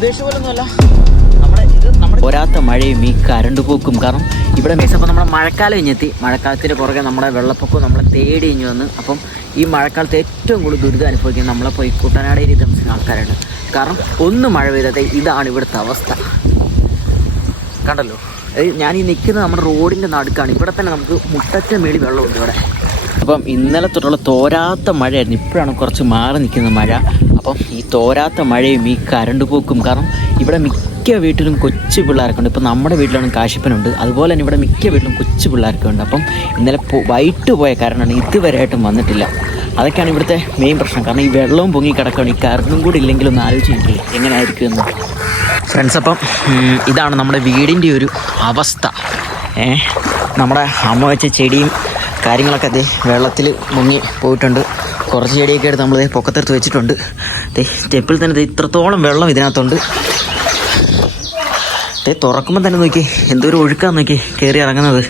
ഉദ്ദേശിച്ച പോലെ ഒന്നുമല്ല. നമ്മുടെ ഒരാത്ത മഴയും ഈ കരണ്ട് പോക്കും. കാരണം ഇവിടെ മേസപ്പം നമ്മുടെ മഴക്കാലം ഇഞ്ഞെത്തി. മഴക്കാലത്തിന് പുറകെ നമ്മുടെ വെള്ളപ്പൊക്കവും നമ്മളെ തേടി ഇഞ്ഞു വന്ന്. അപ്പം ഈ മഴക്കാലത്ത് ഏറ്റവും കൂടുതൽ ദുരിതം അനുഭവിക്കുന്നത് നമ്മളെ ഈ കുട്ടനാട് ഏരിയ താമസിക്കുന്ന ആൾക്കാരാണ്. കാരണം ഒന്ന് മഴ പെയ്തത് ഇതാണ് ഇവിടുത്തെ അവസ്ഥ. കണ്ടല്ലോ, ഞാൻ ഈ നിൽക്കുന്നത് നമ്മുടെ റോഡിൻ്റെ നടുക്കാണ്. ഇവിടെ തന്നെ നമുക്ക് മുട്ടറ്റ മേളി വെള്ളമുണ്ട് ഇവിടെ. അപ്പം ഇന്നലെ തൊട്ടുള്ള തോരാത്ത മഴയായിരുന്നു. ഇപ്പോഴാണ് കുറച്ച് മാറി നിൽക്കുന്ന മഴ. അപ്പം ഈ തോരാത്ത മഴയും ഈ കരണ്ട് പോക്കും. കാരണം ഇവിടെ മിക്ക വീട്ടിലും കൊച്ചു പിള്ളേരൊക്കെ ഉണ്ട്. ഇപ്പം നമ്മുടെ വീട്ടിലാണ് കാശിപ്പനുണ്ട്. അതുപോലെ തന്നെ ഇവിടെ മിക്ക വീട്ടിലും കൊച്ചു പിള്ളേരൊക്കെ ഉണ്ട്. അപ്പം ഇന്നലെ വൈകിട്ട് പോയ കരണ്ടാണ് ഇതുവരെയായിട്ടും വന്നിട്ടില്ല. അതൊക്കെയാണ് ഇവിടുത്തെ മെയിൻ പ്രശ്നം. കാരണം ഈ വെള്ളവും പൊങ്ങി കിടക്കുകയാണ്. ഈ കരണ്ടും കൂടി ഇല്ലെങ്കിലും ഒന്ന് ആലോചിച്ചില്ലേ എങ്ങനെ ആയിരിക്കും എന്ന്. ഫ്രണ്ട്സ്, അപ്പം ഇതാണ് നമ്മുടെ വീടിൻ്റെ ഒരു അവസ്ഥ. നമ്മുടെ അമ്മ വെച്ച ചെടിയും കാര്യങ്ങളൊക്കെ അതേ വെള്ളത്തിൽ മുങ്ങി പോയിട്ടുണ്ട്. കുറച്ച് ചെടിയൊക്കെ എടുത്ത് നമ്മൾ പൊക്കത്തെടുത്ത് വെച്ചിട്ടുണ്ട്. സ്റ്റെപ്പിൽ തന്നെ ഇത്രത്തോളം വെള്ളം ഇതിനകത്തുണ്ട്. തുറക്കുമ്പോൾ തന്നെ നോക്കി എന്തൊരു ഒഴുക്കാന്ന് നോക്കി കയറി ഇറങ്ങുന്നത്.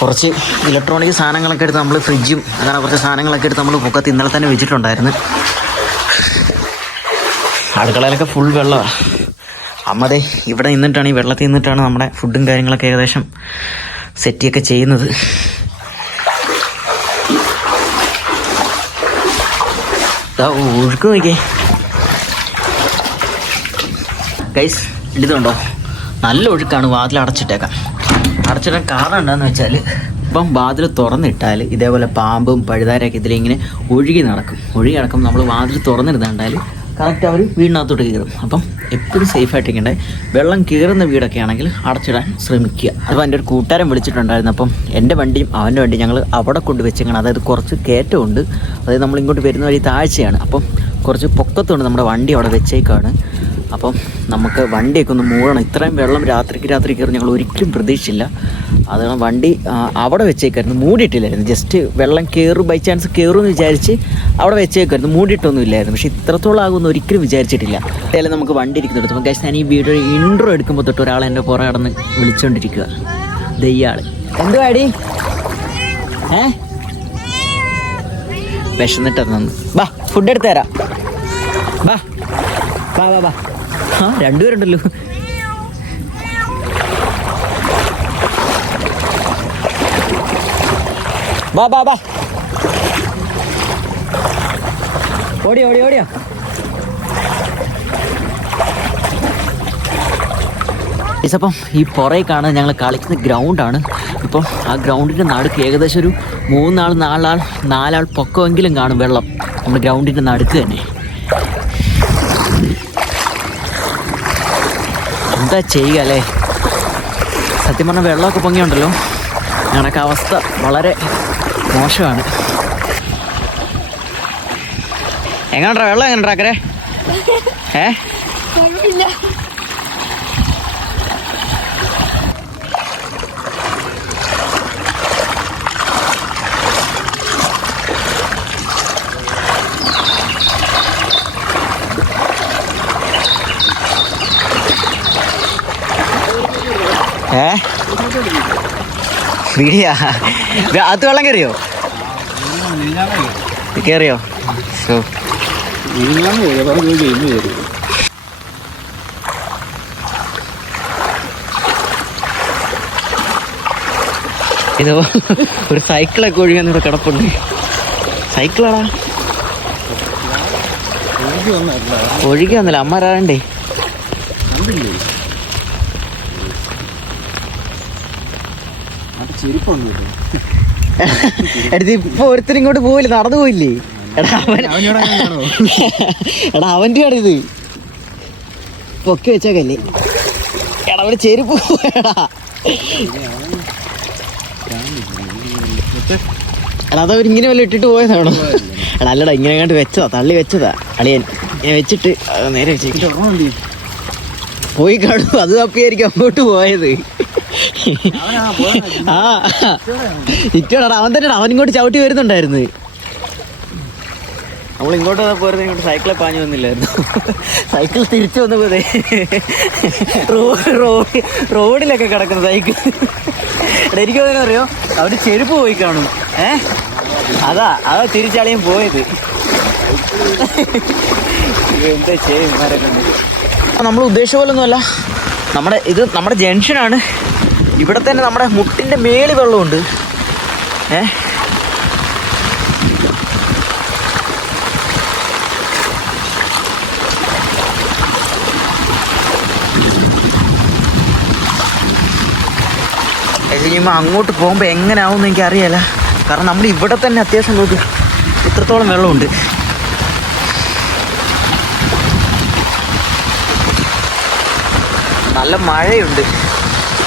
കുറച്ച് ഇലക്ട്രോണിക് സാധനങ്ങളൊക്കെ എടുത്ത് നമ്മൾ ഫ്രിഡ്ജും അങ്ങനെ കുറച്ച് സാധനങ്ങളൊക്കെ എടുത്ത് നമ്മൾ പൊക്കത്ത് ഇന്നലെ തന്നെ വെച്ചിട്ടുണ്ടായിരുന്നു. അടുക്കളയിലൊക്കെ ഫുൾ വെള്ളമാണ്. അമ്മതേ ഇവിടെ നിന്നിട്ടാണ്, ഈ വെള്ളത്തിൽ നിന്നിട്ടാണ് നമ്മുടെ ഫുഡും കാര്യങ്ങളൊക്കെ ഏകദേശം സെറ്റിയൊക്കെ ചെയ്യുന്നത്. ഒഴുക്ക് നോക്കിയേ ഗൈസ്, ഇതുണ്ടോ നല്ല ഒഴുക്കാണ്. വാതിൽ അടച്ചിട്ടേക്കാം. അടച്ചിടാൻ കാരണം എന്താണെന്ന് വെച്ചാൽ ഇപ്പം വാതിൽ തുറന്നിട്ടാൽ ഇതേപോലെ പാമ്പും പഴുതാരൊക്കെ ഇതിലിങ്ങനെ ഒഴുകി നടക്കും. നമ്മൾ വാതിൽ തുറന്നിരുന്നുണ്ടാൽ കറക്റ്റ് അവർ വീടിനകത്തോട്ട് കയറും. അപ്പം എപ്പോഴും സേഫായിട്ടിരിക്കണ്ടേ. വെള്ളം കയറുന്ന വീടൊക്കെ ആണെങ്കിൽ അടച്ചിടാൻ ശ്രമിക്കുക. അപ്പോൾ എൻ്റെ ഒരു കൂട്ടുകാരൻ വിളിച്ചിട്ടുണ്ടായിരുന്നു. അപ്പം എൻ്റെ വണ്ടിയും അവൻ്റെ വണ്ടിയും ഞങ്ങൾ അവിടെ കൊണ്ട് വെച്ചേക്കണം. അതായത് കുറച്ച് കയറ്റമുണ്ട്. അതായത് നമ്മൾ ഇങ്ങോട്ട് വരുന്ന വഴി താഴ്ചയാണ്. അപ്പം കുറച്ച് പൊക്കത്തുണ്ട് നമ്മുടെ വണ്ടി അവിടെ വെച്ചേക്കാണ്. അപ്പം നമുക്ക് വണ്ടിയൊക്കെ ഒന്ന് മൂടണം. ഇത്രയും വെള്ളം രാത്രി കയറി ഞങ്ങൾ ഒരിക്കലും പ്രതീക്ഷിച്ചില്ല. അതുകൊണ്ട് വണ്ടി അവിടെ വെച്ചേക്കായിരുന്നു, മൂടിയിട്ടില്ലായിരുന്നു. ജസ്റ്റ് വെള്ളം ബൈ ചാൻസ് കയറുമെന്ന് വിചാരിച്ച് അവിടെ വെച്ചേക്കായിരുന്നു, മൂടിയിട്ടൊന്നും ഇല്ലായിരുന്നു. പക്ഷേ ഇത്രത്തോളം ആകുമെന്ന് ഒരിക്കലും വിചാരിച്ചിട്ടില്ല. ഏതായാലും നമുക്ക് വണ്ടി ഇരിക്കുന്നുണ്ട്. അപ്പം ഗൈസ്, ഞാൻ ഈ വീഡിയോ ഇൻട്രോ എടുക്കുമ്പോൾ തൊട്ട് ഒരാൾ എൻ്റെ പുറകെ കടന്ന് വിളിച്ചുകൊണ്ടിരിക്കുക. ദയ്യാൾ എന്തുവാടി? വിശന്നിട്ട് നന്ന് ബാ, ഫുഡ് എടുത്ത് തരാം. ബാ ബാ ബാ ബാ. രണ്ടുപേരുണ്ടല്ലോ. ബാ ബാ ബാ, ഓടിയോ. അപ്പം ഈ പുറകെ കാണുന്നത് ഞങ്ങൾ കളിക്കുന്ന ഗ്രൗണ്ടാണ്. ഇപ്പം ആ ഗ്രൗണ്ടിൻ്റെ നടുക്ക് ഏകദേശം ഒരു 4 പൊക്കമെങ്കിലും കാണും വെള്ളം നമ്മുടെ ഗ്രൗണ്ടിൻ്റെ നടുക്ക് തന്നെ. എന്താ ചെയ്യുക അല്ലേ? സത്യം പറഞ്ഞാൽ വെള്ളമൊക്കെ പൊങ്ങിയുണ്ടല്ലോ, ഞങ്ങൾക്ക് അവസ്ഥ വളരെ മോശമാണ്. എങ്ങനെയുണ്ടാ വെള്ളം? എങ്ങനെയുണ്ടാക്കരെ? വീടിയാ അത് വെള്ളം കയറിയോ? കയറിയോ? ഇത് ഒരു സൈക്കിളൊക്കെ ഒഴുകാൻ ഇവിടെ കിടപ്പുണ്ട്. സൈക്കിളാടാ ഒഴുകി വന്നില്ല. അമ്മ ആരാണ്ടേ എടുത്ത് ഇപ്പൊ ഒരുത്തരും ഇങ്ങോട്ട് പോയില്ലേ, നടന്നു പോയില്ലേ? എടാ അവൻ്റെ ആണ് ഇത്, പൊക്കി വെച്ചേക്കല്ലേ. എടാ അവന് ചെരുപ്പ് പോയടാ. എടാ അതവരിങ്ങനെ വല്ല ഇട്ടിട്ട് പോയതാണോ? എടാ അല്ലടാ, ഇങ്ങനെ കണ്ട് വെച്ചതാ, തള്ളി വെച്ചതാ അളിയൻ. ഇങ്ങനെ വെച്ചിട്ട് നേരെ വെച്ചേക്ക് പോയി കാണും. അത് തപ്പിയായിരിക്കും അങ്ങോട്ട് പോയത്. ഇറ്റോടാ അവൻ തന്നെ, അവൻ ഇങ്ങോട്ട് ചവിട്ടി വരുന്നുണ്ടായിരുന്നു. നമ്മൾ ഇങ്ങോട്ട് പോരുന്നത് ഇങ്ങോട്ട് സൈക്കിളെ പാഞ്ഞു വന്നില്ലായിരുന്നു. സൈക്കിൾ തിരിച്ചു വന്നപ്പോഴേ റോഡിലൊക്കെ കിടക്കുന്നു സൈക്കിൾ. എനിക്ക് തന്നെ അറിയോ, അവര് ചെരുപ്പ് പോയി കാണും. അതാ തിരിച്ചളിയും പോയത്. എന്താ ചെയ്യും നമ്മൾ ഉദ്ദേശിച്ച പോലൊന്നുമല്ല. നമ്മുടെ ജംഗ്ഷനാണ്. ഇവിടെ തന്നെ നമ്മുടെ മുട്ടിൻ്റെ മേളിൽ വെള്ളമുണ്ട്. കഴിയുമ്പോൾ അങ്ങോട്ട് പോകുമ്പോൾ എങ്ങനെ ആവുമെന്ന് എനിക്കറിയില്ല. കാരണം നമ്മൾ ഇവിടെ തന്നെ അത്യാവശ്യം നോക്കി ഇത്രത്തോളം വെള്ളമുണ്ട്. നല്ല മഴയുണ്ട്.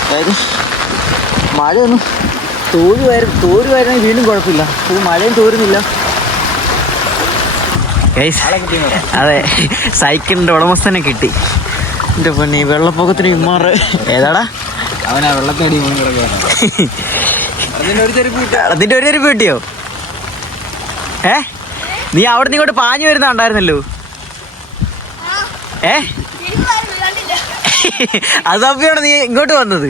അതായത് മഴയൊന്നും തോരുമായിരുന്നെങ്കിൽ വീണ്ടും കുഴപ്പമില്ല. ഇത് മഴയും തോരുന്നില്ല. അതെ, സൈക്കിളിൻ്റെ ഉടമസ്ഥനെ കിട്ടി. എൻ്റെ പൊന്നെ, വെള്ളപ്പൊക്കത്തിന് ഇമ്മാറ് ഏതാടാ അവനാ വെള്ളത്തേടി അതിൻ്റെ ഒരു ചെരുപ്പ് കിട്ടിയോ? നീ അവിടെ നിന്ന് ഇങ്ങോട്ട് പാഞ്ഞു വരുന്ന ഉണ്ടായിരുന്നല്ലോ. അത് തപ്പിയാണ് നീ ഇങ്ങോട്ട് വന്നത്.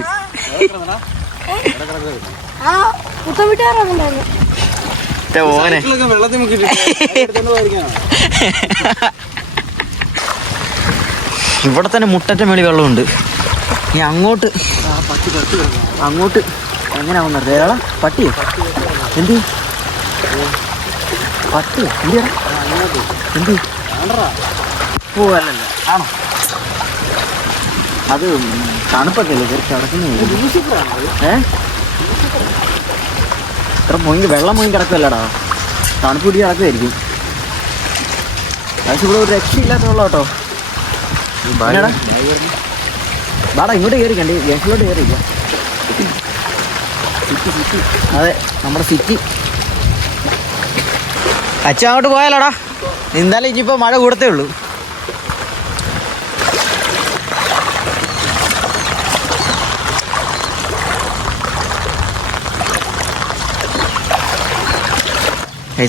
ഓനെ ഇവിടെ തന്നെ മുട്ടറ്റ മേളി വെള്ളമുണ്ട്. നീ അങ്ങോട്ട് എങ്ങനെയാവുന്ന ഏതാ പട്ടിയോ? എന്ത് പട്ടിയോ? എന്ത് ഓ അല്ലല്ല, ആണോ? അത് തണുപ്പൊക്കെ അല്ലേ കുറച്ച് കിടക്കുന്നത്. ഇത്ര വെള്ളം മൊങ്ങി കിടക്കുമല്ലടാ, തണുപ്പ് പിടി കിടക്കുമായിരിക്കും. പക്ഷെ ഇവിടെ ഒരു രക്ഷയില്ലാത്ത വെള്ളം കേട്ടോ. ബാടാ ഇങ്ങോട്ട് കയറിക്കണ്ടേ, ജംഗ്ഷനിലോട്ട് കയറിയില്ല. സിറ്റി അതെ, നമ്മുടെ സിറ്റി. അച്ഛൻ അങ്ങോട്ട് പോയാലോടാ. എന്തായാലും ഇനിയിപ്പോൾ മഴ കൂടത്തേ ഉള്ളൂ.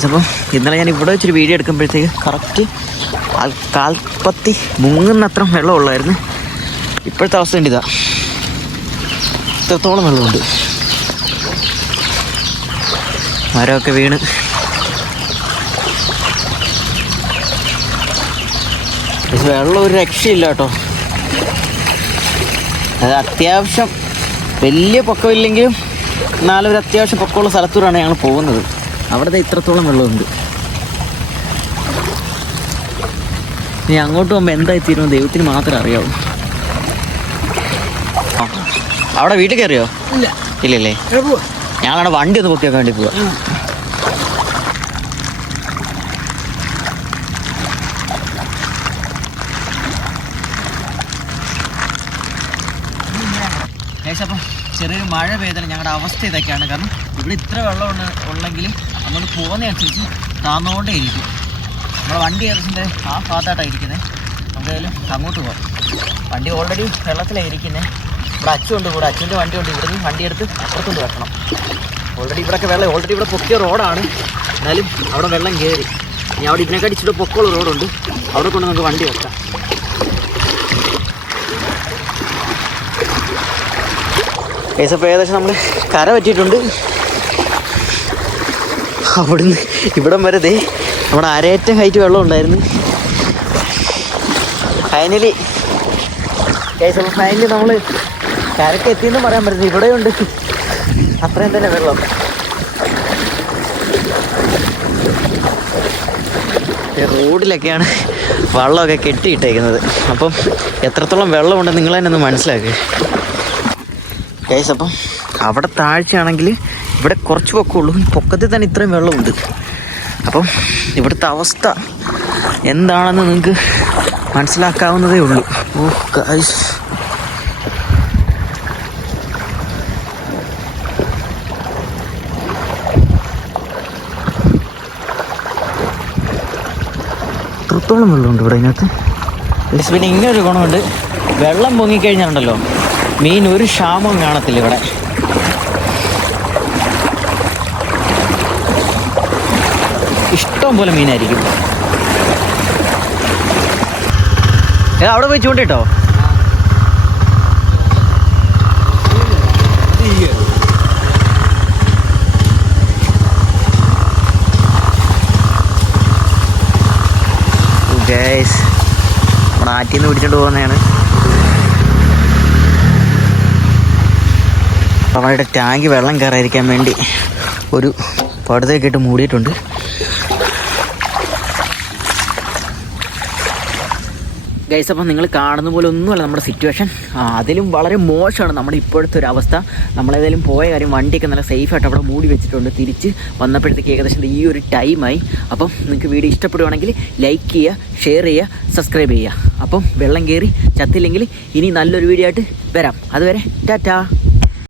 അപ്പം ഇന്നലെ ഞാൻ ഇവിടെ വെച്ചൊരു വീഡിയോ എടുക്കുമ്പോഴത്തേക്ക് കറക്റ്റ് കാൽപ്പത്തി മുങ്ങുന്നത്ര വെള്ളമുള്ളായിരുന്നു. ഇപ്പോഴത്തെ അവസ്ഥ ഉണ്ട് ഇതാ, ഇത്രത്തോളം വെള്ളമുണ്ട്. മരമൊക്കെ വീണ് വെള്ളം ഒരു രക്ഷയില്ല കേട്ടോ. അത് അത്യാവശ്യം വലിയ പൊക്കമില്ലെങ്കിലും എന്നാലും ഒരു അത്യാവശ്യം പൊക്കമുള്ള സ്ഥലത്തൂടാണ് ഞങ്ങൾ പോകുന്നത്. അവിടുത്തെ ഇത്രത്തോളം വെള്ളമുണ്ട്. ഇനി അങ്ങോട്ട് പോകുമ്പോൾ എന്തായി തീരുമെന്ന് ദൈവത്തിന് മാത്രമേ അറിയാവൂ. അവിടെ വീട്ടിൽ കയറിയോ? ഇല്ലല്ലേ, ഞങ്ങളവിടെ വണ്ടി ഒന്ന് പൊട്ടിയാക്കാൻ വേണ്ടി പോവാ. അപ്പം ചെറിയൊരു മഴ പെയ്താലും ഞങ്ങളുടെ അവസ്ഥ ഇതൊക്കെയാണ്. കാരണം ഇവിടെ ഇത്ര വെള്ളം ഉള്ളെങ്കിലും അങ്ങോട്ട് പോകുന്നതനുസരിച്ച് താന്നുകൊണ്ടേ ഇരിക്കും. നമ്മുടെ വണ്ടി ഏകദേശം ആ ഭാഗത്തായിട്ടാണ് ഇരിക്കുന്നത്. എന്തായാലും അങ്ങോട്ട് പോകാം. വണ്ടി ഓൾറെഡി വെള്ളത്തിലാണ് ഇരിക്കുന്നത്. ഇവിടെ അച്ഛനുണ്ട് കൂടെ, അച്ഛൻ്റെ വണ്ടിയുണ്ട്. ഇവിടുന്ന് വണ്ടി എടുത്ത് അപ്പുറത്തോട്ട് വെക്കണം. ഓൾറെഡി ഇവിടെയൊക്കെ വെള്ളം, ഓൾറെഡി ഇവിടെ പൊക്കിയ റോഡാണ്. എന്നാലും അവിടെ വെള്ളം കയറി. ഇനി അവിടെ ഇതിനെക്കാട്ടി ഇച്ചിരി പൊക്കമുള്ള റോഡുണ്ട്, അവിടെ കൊണ്ട് നമുക്ക് വണ്ടി വെക്കാം. കേസപ്പോൾ ഏകദേശം നമ്മൾ കര പറ്റിയിട്ടുണ്ട്. അവിടുന്ന് ഇവിടം വരെ ദേ നമ്മുടെ അരയേറ്റം ഹൈറ്റ് വെള്ളം ഉണ്ടായിരുന്നു. ഫൈനലി കേസപ്പോൾ ഫൈനലി നമ്മൾ കരക്ക് എത്തിയെന്നും പറയാൻ പറ്റുന്നത്. ഇവിടെയുണ്ട് അത്രയും തന്നെ വെള്ളം. റോഡിലൊക്കെയാണ് വെള്ളമൊക്കെ കെട്ടിയിട്ടേക്കുന്നത്. അപ്പം എത്രത്തോളം വെള്ളമുണ്ടെന്ന് നിങ്ങൾ തന്നെ ഒന്ന് മനസ്സിലാക്കുക. ഗൈസ്, അപ്പം അവിടെ താഴ്ചയാണെങ്കിൽ ഇവിടെ കുറച്ച് പൊക്കമുള്ളൂ, പൊക്കത്തിൽ തന്നെ ഇത്രയും വെള്ളമുണ്ട്. അപ്പം ഇവിടുത്തെ അവസ്ഥ എന്താണെന്ന് നിങ്ങൾക്ക് മനസ്സിലാക്കാവുന്നതേ ഉള്ളൂ. ഓ ഗൈസ്, എത്രത്തോളം വെള്ളമുണ്ട് ഇവിടെ ഇതിനകത്ത്. പിന്നെ ഇങ്ങനൊരു ഗുണമുണ്ട്, വെള്ളം പൊങ്ങിക്കഴിഞ്ഞാലുണ്ടല്ലോ മീൻ ഒരു ക്ഷാമവും കാണത്തില്ല ഇവിടെ. ഇഷ്ടം പോലെ മീനായിരിക്കും. അവിടെ പോയി ചൂണ്ടിട്ടോ. ഗൈസ് നമ്മുടെ ആറ്റിൽ നിന്ന് പിടിച്ചോണ്ട് പോകുന്നതാണ്. അവരുടെ ടാങ്ക് വെള്ളം കയറാതിരിക്കാൻ വേണ്ടി ഒരു പടുതൊക്കെ ഇട്ട് മൂടിയിട്ടുണ്ട്. ഗൈസ്, അപ്പം നിങ്ങൾ കാണുന്ന പോലെ ഒന്നുമല്ല നമ്മുടെ സിറ്റുവേഷൻ. അതിലും വളരെ മോശമാണ് നമ്മുടെ ഇപ്പോഴത്തെ ഒരു അവസ്ഥ. നമ്മളേതായാലും പോയ കാര്യം വണ്ടിയൊക്കെ നല്ല സേഫായിട്ട് അവിടെ മൂടി വെച്ചിട്ടുണ്ട്. തിരിച്ച് വന്നപ്പോഴത്തേക്ക് ഏകദേശം ഈ ഒരു ടൈമായി. അപ്പം നിങ്ങൾക്ക് വീഡിയോ ഇഷ്ടപ്പെടുവാണെങ്കിൽ ലൈക്ക് ചെയ്യുക, ഷെയർ ചെയ്യുക, സബ്സ്ക്രൈബ് ചെയ്യുക. അപ്പം വെള്ളം കയറി ചത്തില്ലെങ്കിൽ ഇനി നല്ലൊരു വീഡിയോ ആയിട്ട് വരാം. അതുവരെ ടാറ്റാ.